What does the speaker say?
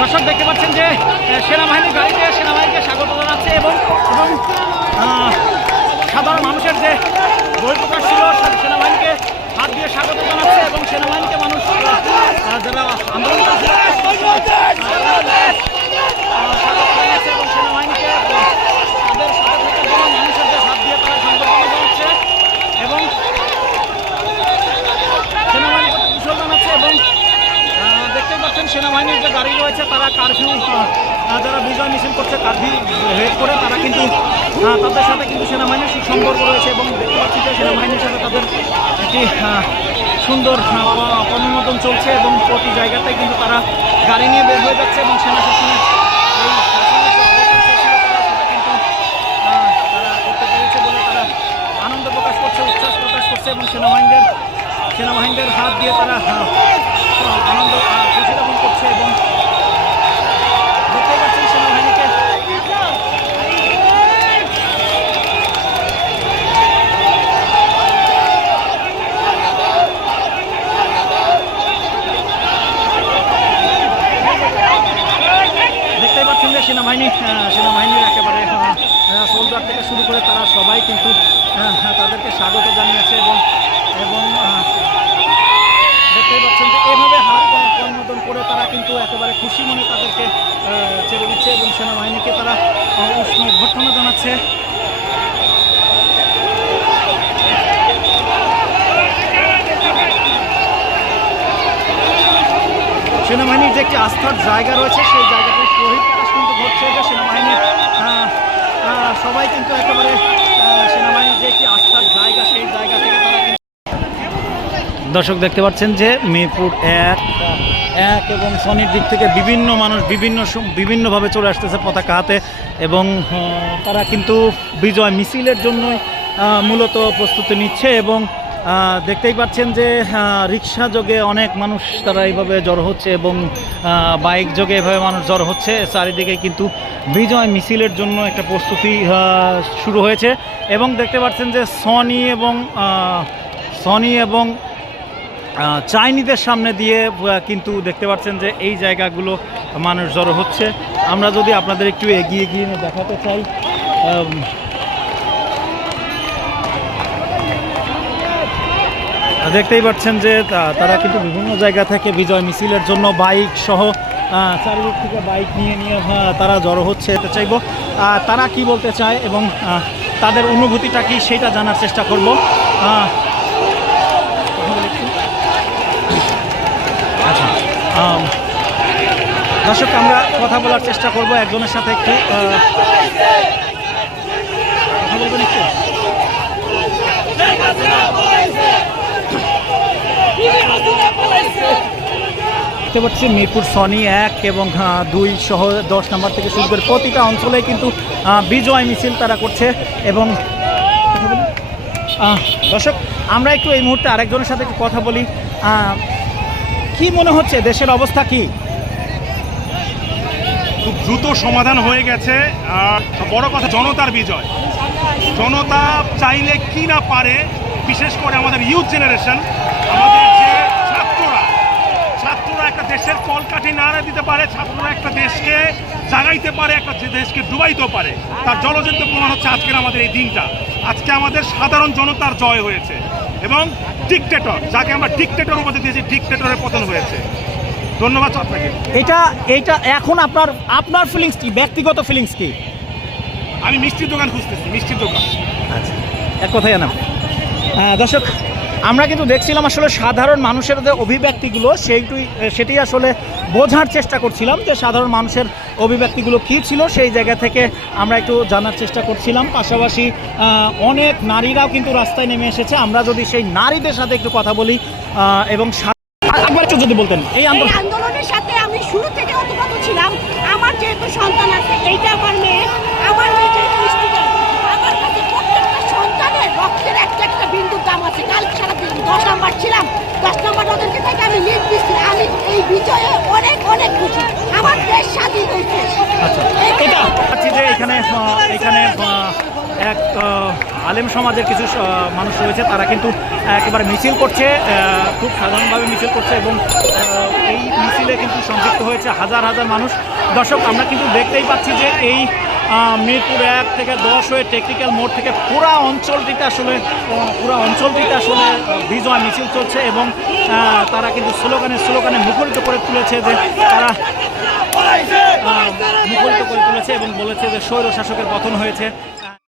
দর্শক দেখতে পাচ্ছেন যে সেনাবাহিনীর গাড়িতে সেনাবাহিনীকে স্বাগত জানাচ্ছে এবং সাধারণ মানুষের যে বহিঃপ্রকাশ ছিল সেনাবাহিনীকে হাত দিয়ে স্বাগত জানাচ্ছে এবং সেনাবাহিনীকে মানুষ যারা আন্দোলন করছে এবং সেনাবাহিনীকে তাদের সাথে থাকার জন্য মানুষের হাত দিয়ে তারা সংবর্ধনা জানাচ্ছে এবং সেনাবাহিনীকে কুশল জানাচ্ছে এবং দেখতেই পাচ্ছেন সেনাবাহিনীর যে গাড়ি রয়েছে তারা কারফিউ যারা বিজয় মিছিল করছে কারফিউ হেড করে তারা কিন্তু তাদের সাথে কিন্তু সেনাবাহিনীর সুসম্পর্ক রয়েছে এবং দেখতে পাচ্ছি যে সেনাবাহিনীর সাথে তাদের একটি সুন্দর কর্মমতন চলছে এবং প্রতি জায়গাতে কিন্তু তারা গাড়ি নিয়ে বের হয়ে যাচ্ছে এবং সেনা শাসনের এই কিন্তু তারা করতে পেরেছে বলে তারা আনন্দ প্রকাশ করছে উচ্ছ্বাস প্রকাশ করছে এবং সেনাবাহিনীদের হাত দিয়ে তারা আনন্দ খুশি জ্ঞাপন করছে এবং দেখতে পাচ্ছেন সেনাবাহিনীকে দেখতেই পাচ্ছেন যে সেনাবাহিনীর একেবারে সোলজার থেকে শুরু করে তারা সবাই কিন্তু তাদেরকে স্বাগত জানিয়েছে এবং দেখতেই পাচ্ছেন যে এভাবে হাত কর্মদন করে তারা কিন্তু একেবারে খুশি মনে তাদেরকে ছেড়ে দিচ্ছে এবং সেনাবাহিনীকে তারা উষ্ণ অভ্যর্থনা জানাচ্ছে। সেনাবাহিনীর যে একটি আস্থার জায়গা রয়েছে সেই জায়গাটির বহিঃপ্রকাশ কিন্তু ঘটছে যে সেনাবাহিনীর সবাই কিন্তু একেবারে সেনাবাহিনীর যে একটি আস্থার জায়গা সেই জায়গা থেকে তারা দর্শক দেখতে পাচ্ছেন যে মিরপুর এক এবং সনির দিক থেকে বিভিন্ন মানুষ বিভিন্নভাবে চলে আসতেছে পতাকা হাতে এবং তারা কিন্তু বিজয় মিছিলের জন্য মূলত প্রস্তুতি নিচ্ছে এবং দেখতেই পাচ্ছেন যে রিক্সা যোগে অনেক মানুষ তারা এইভাবে জড়ো হচ্ছে এবং বাইক যোগে এভাবে মানুষ জড়ো হচ্ছে চারিদিকে কিন্তু বিজয় মিছিলের জন্য একটা প্রস্তুতি শুরু হয়েছে এবং দেখতে পাচ্ছেন যে সনি এবং চাইনিদের সামনে দিয়ে কিন্তু দেখতে পাচ্ছেন যে এই জায়গাগুলো মানুষ জড়ো হচ্ছে। আমরা যদি আপনাদের একটু এগিয়ে গিয়ে দেখাতে চাই দেখতেই পাচ্ছেন যে তারা কিন্তু বিভিন্ন জায়গা থেকে বিজয় মিছিলের জন্য বাইক সহ চারিদিক থেকে বাইক নিয়ে তারা জড়ো হচ্ছে। এতে চাইব তারা কি বলতে চায় এবং তাদের অনুভূতিটা কি সেটা জানার চেষ্টা করব। আচ্ছা দর্শক আমরা কথা বলার চেষ্টা করব একজনের সাথে একটু কথা বলবেন একটু। দেখতে পাচ্ছি মিরপুর সনি 1 এবং 2 সহ 10 নম্বর থেকে শুরু করে প্রতিটা অঞ্চলে কিন্তু বিজয় মিছিল তারা করছে এবং দর্শক আমরা একটু এই মুহূর্তে আরেকজনের সাথে একটু কথা বলি। কি মনে হচ্ছে দেশের অবস্থা কি? খুব দ্রুত সমাধান হয়ে গেছে। বড় কথা জনতার বিজয়। জনতা চাইলে কি না পারে, বিশেষ করে আমাদের ইউথ জেনারেশন, আমাদের যে ছাত্ররা একটা দেশের কলকাঠি নাড়া দিতে পারে, ছাত্ররা একটা দেশকে জাগাইতে পারে, একটা দেশকে ডুবাইতেও পারে। তার জলজন্ত প্রমাণ হচ্ছে আজকের আমাদের এই দিনটা। আজকে আমাদের সাধারণ জনতার জয় হয়েছে এবং ডিকটেটর, যাকে আমরা ডিকটেটর উপাধি দিয়েছি, ডিকটেটরের পতন হয়েছে। ধন্যবাদ আপনাকে। এইটা এখন আপনার ফিলিংস কি, ব্যক্তিগত ফিলিংস কি? আমি মিষ্টির দোকান খুঁজতেছি, মিষ্টির দোকান। আচ্ছা এক কথাই না দর্শক আমরা কিন্তু দেখছিলাম আসলে সাধারণ মানুষের যে অভিব্যক্তিগুলো সেটি আসলে বোঝার চেষ্টা করছিলাম যে সাধারণ মানুষের অভিব্যক্তিগুলো কী ছিল সেই জায়গা থেকে আমরা একটু জানার চেষ্টা করছিলাম। পাশাপাশি অনেক নারীরাও কিন্তু রাস্তায় নেমে এসেছে। আমরা যদি সেই নারীদের সাথে একটু কথা বলি এবং একবার একটু যদি বলতেন এই আন্দোলনের সাথে আমি শুরু থেকে অতপ্রত ছিলাম। আমার যেহেতু সন্তান আছে, এইটা আমার মেয়ে যেহেতু স্টুডেন্ট, আমার কাছে প্রত্যেকটা সন্তানের রক্তের একটা বিন্দুর দাম আছে। কাল সারা 10 নম্বর ছিলাম, 10 নম্বর ওদেরকে থেকে আমি লিড দিচ্ছি। আমি এই বিজয়ে অনেক খুশি। আমার দেশ স্বাধীন হয়েছে। আচ্ছা এটা যে এখানে এক আলেম সমাজের কিছু মানুষ রয়েছে, তারা কিন্তু একেবারে মিছিল করছে, খুব সাধারণভাবে মিছিল করছে এবং এই মিছিলে কিন্তু সম্পৃক্ত হয়েছে হাজার হাজার মানুষ। দর্শক, আমরা কিন্তু দেখতেই পাচ্ছি যে এই মিরপুর 1 থেকে 10 হয়ে টেকনিক্যাল মোড় থেকে পুরা অঞ্চলটিতে আসলে বিজয় মিছিল চলছে এবং তারা কিন্তু স্লোগানে মুখরিত করে তুলেছে যে তারা মুখরিত করে তুলেছে এবং বলেছে যে স্বৈর শাসকের পতন হয়েছে।